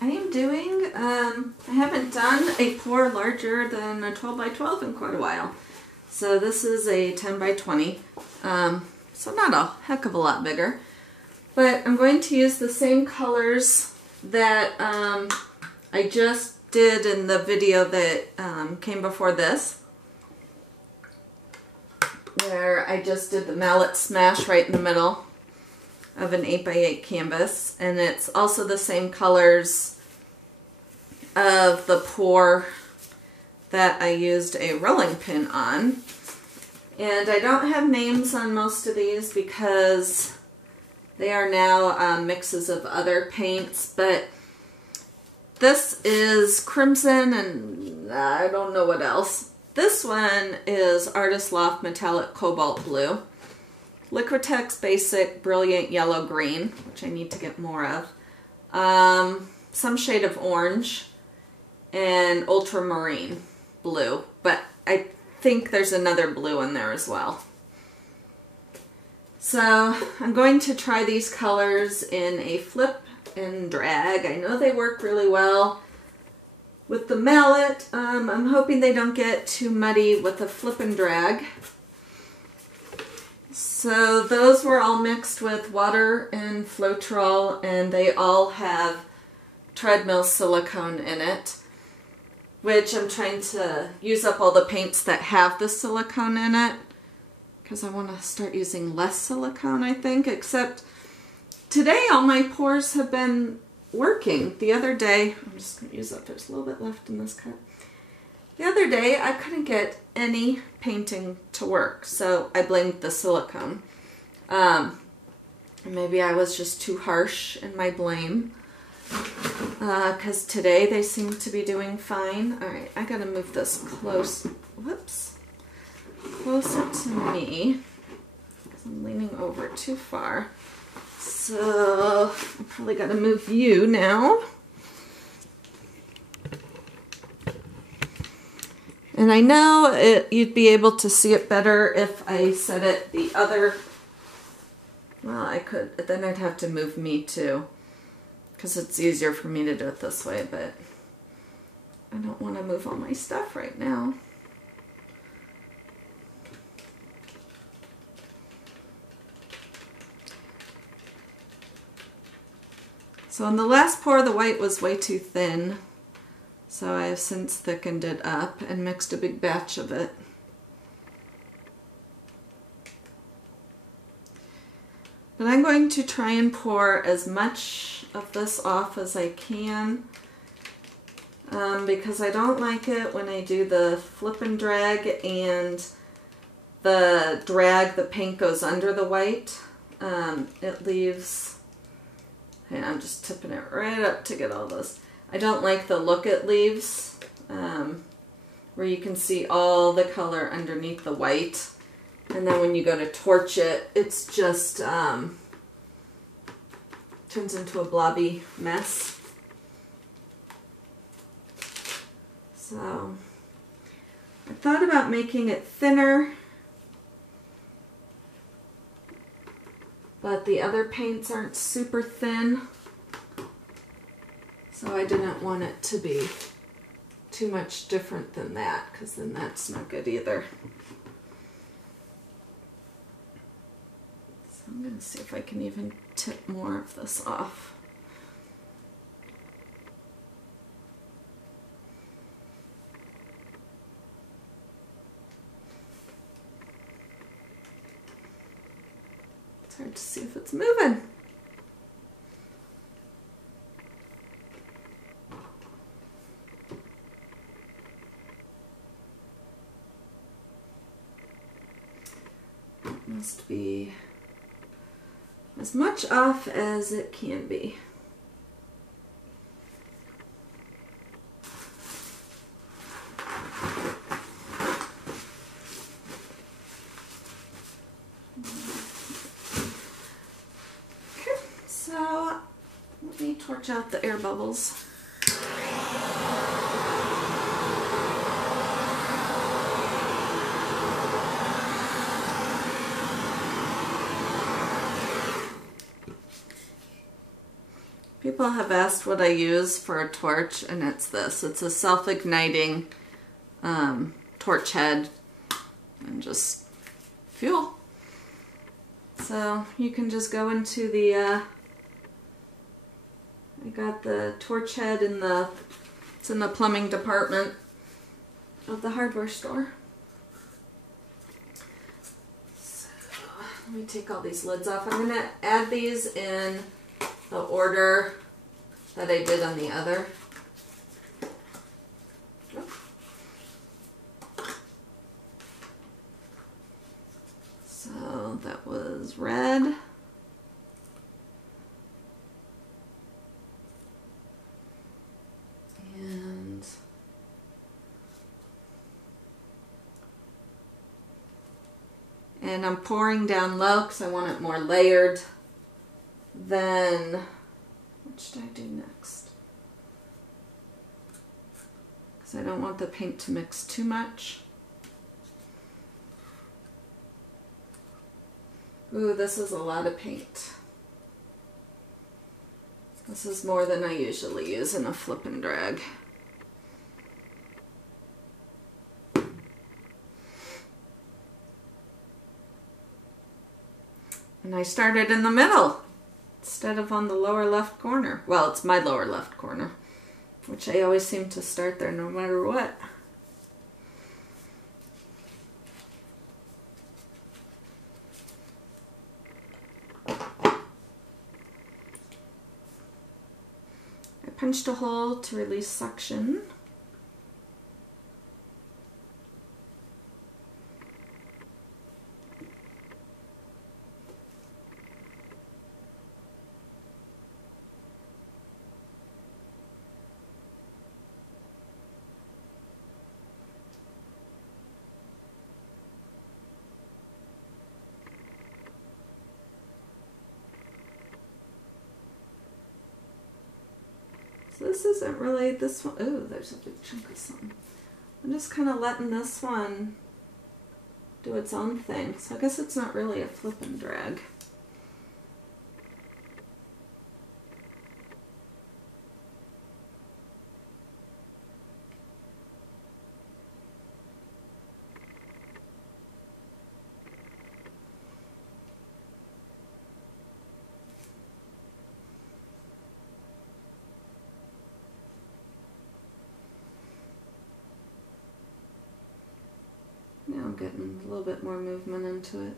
I am doing, I haven't done a pour larger than a 12 by 12 in quite a while. So this is a 10 by 20, so not a heck of a lot bigger. But I'm going to use the same colors that I just did in the video that came before this, where I just did the mallet smash right in the middle of an 8 by 8 canvas, and it's also the same colors of the pour that I used a rolling pin on. And I don't have names on most of these because they are now mixes of other paints, but this is crimson and I don't know what else. This one is Artist Loft Metallic Cobalt Blue, Liquitex Basic Brilliant Yellow Green, which I need to get more of, some shade of orange, and Ultramarine Blue, but I think there's another blue in there as well. So I'm going to try these colors in a flip and drag. I know they work really well with the mallet. I'm hoping they don't get too muddy with the flip and drag. So those were all mixed with water and Floetrol, and they all have treadmill silicone in it, which I'm trying to use up all the paints that have the silicone in it, because I want to start using less silicone, I think, except today all my pours have been working. The other day, I'm just going to use up, there's a little bit left in this cup. The other day, I couldn't get any painting to work, so I blamed the silicone. Maybe I was just too harsh in my blame, because today they seem to be doing fine. Alright, I gotta move this closer to me, because I'm leaning over too far. So, I probably gotta move you now. And I know you'd be able to see it better if I set it the other, well, I could, then I'd have to move me too, because it's easier for me to do it this way, but I don't want to move all my stuff right now. So in the last pour, the white was way too thin. So I have since thickened it up and mixed a big batch of it. But I'm going to try and pour as much of this off as I can, because I don't like it when I do the flip and drag and the paint goes under the white. It leaves, hey, I'm just tipping it right up to get all this. I don't like the look it leaves, where you can see all the color underneath the white, and then when you go to torch it, it's just turns into a blobby mess. So I thought about making it thinner, but the other paints aren't super thin. So I didn't want it to be too much different than that, because then that's not good either. So I'm going to see if I can even tip more of this off. It's hard to see if it's moving. Must be as much off as it can be. Okay, so let me torch out the air bubbles. People have asked what I use for a torch, and it's this. It's a self-igniting torch head and just fuel. So you can just go into the, I got the torch head in the, it's in the plumbing department of the hardware store. So let me take all these lids off. I'm going to add these in the order that I did on the other. So that was red. And I'm pouring down low because I want it more layered. Then, what should I do next? Because I don't want the paint to mix too much. Ooh, this is a lot of paint. This is more than I usually use in a flip and drag. And I started in the middle instead of on the lower left corner. Well, it's my lower left corner, which I always seem to start there no matter what. I punched a hole to release suction. So this isn't really this one. Ooh, there's a big chunk of something. I'm just kind of letting this one do its own thing. So I guess it's not really a flip and drag. Now I'm getting a little bit more movement into it.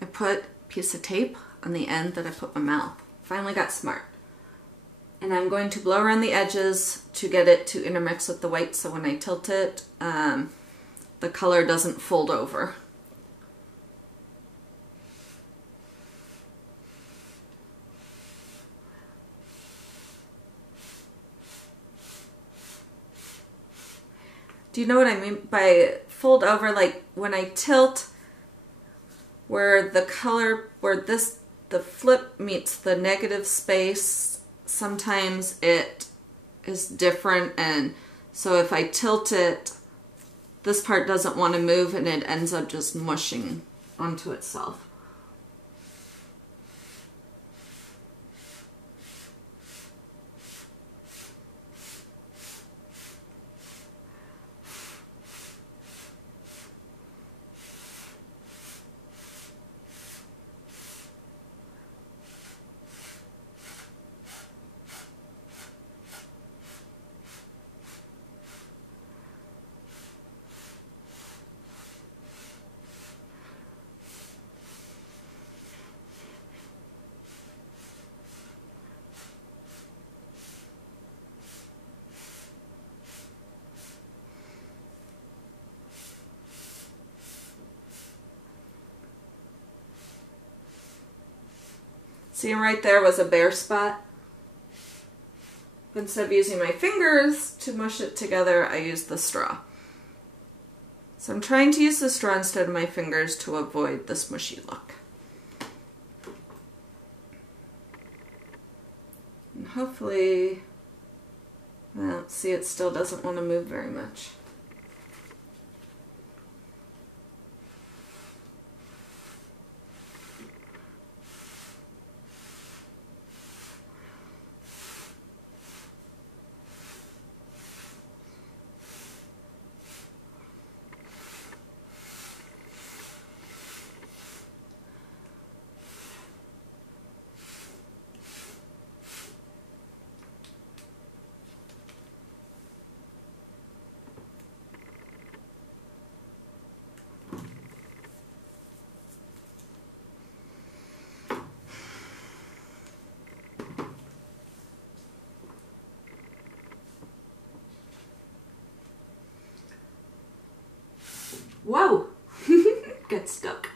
I put a piece of tape on the end that I put my mouth. Finally got smart. And I'm going to blow around the edges to get it to intermix with the white, so when I tilt it, the color doesn't fold over. Do you know what I mean by fold over? Like when I tilt where the color, where this, the flip meets the negative space, sometimes it is different, and so if I tilt it, this part doesn't want to move and it ends up just mushing onto itself. See, right there was a bare spot. Instead of using my fingers to mush it together, I used the straw. So I'm trying to use the straw instead of my fingers to avoid the smushy look. And hopefully, well, see, it still doesn't want to move very much. Whoa! Got stuck.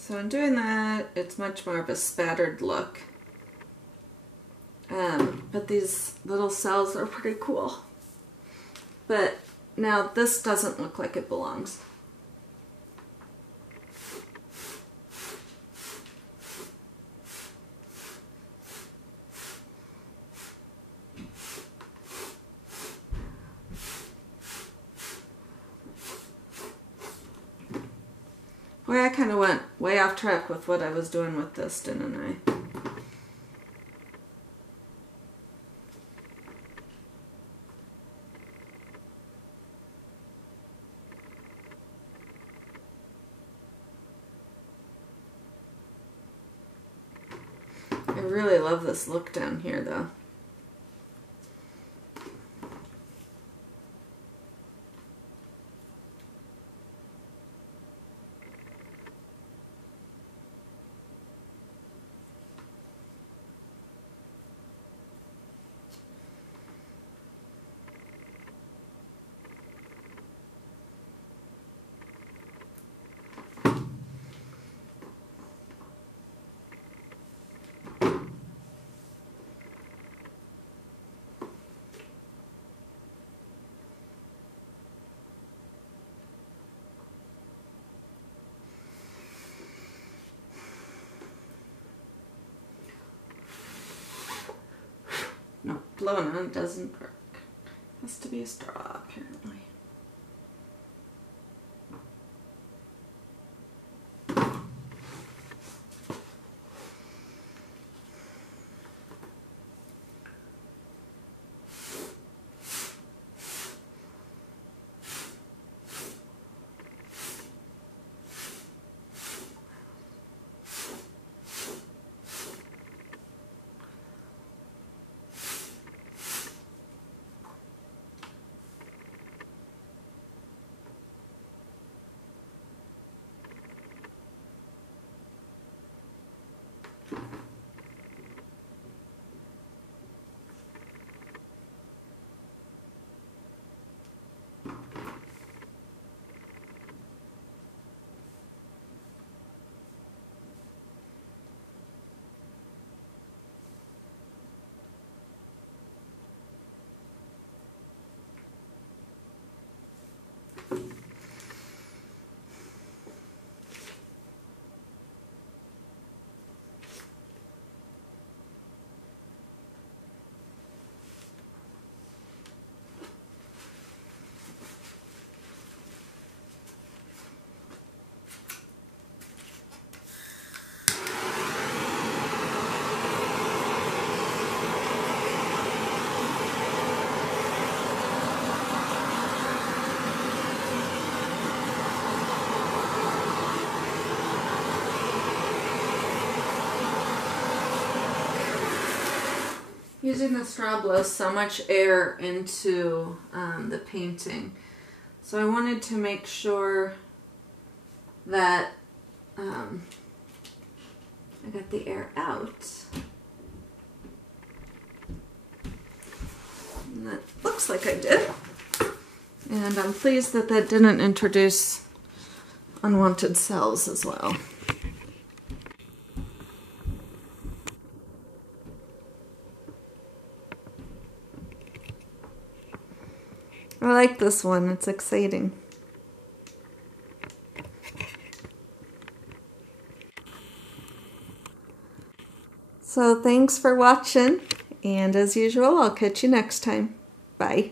So in doing that, it's much more of a spattered look. But these little cells are pretty cool. But now this doesn't look like it belongs. Boy, I kind of went way off track with what I was doing with this, didn't I? I really love this look down here, though. No, blowing on doesn't work. Has to be a straw, apparently. Using the straw blows so much air into the painting. So I wanted to make sure that I got the air out. And that looks like I did. And I'm pleased that that didn't introduce unwanted cells as well. I like this one, it's exciting. So thanks for watching, and as usual, I'll catch you next time. Bye.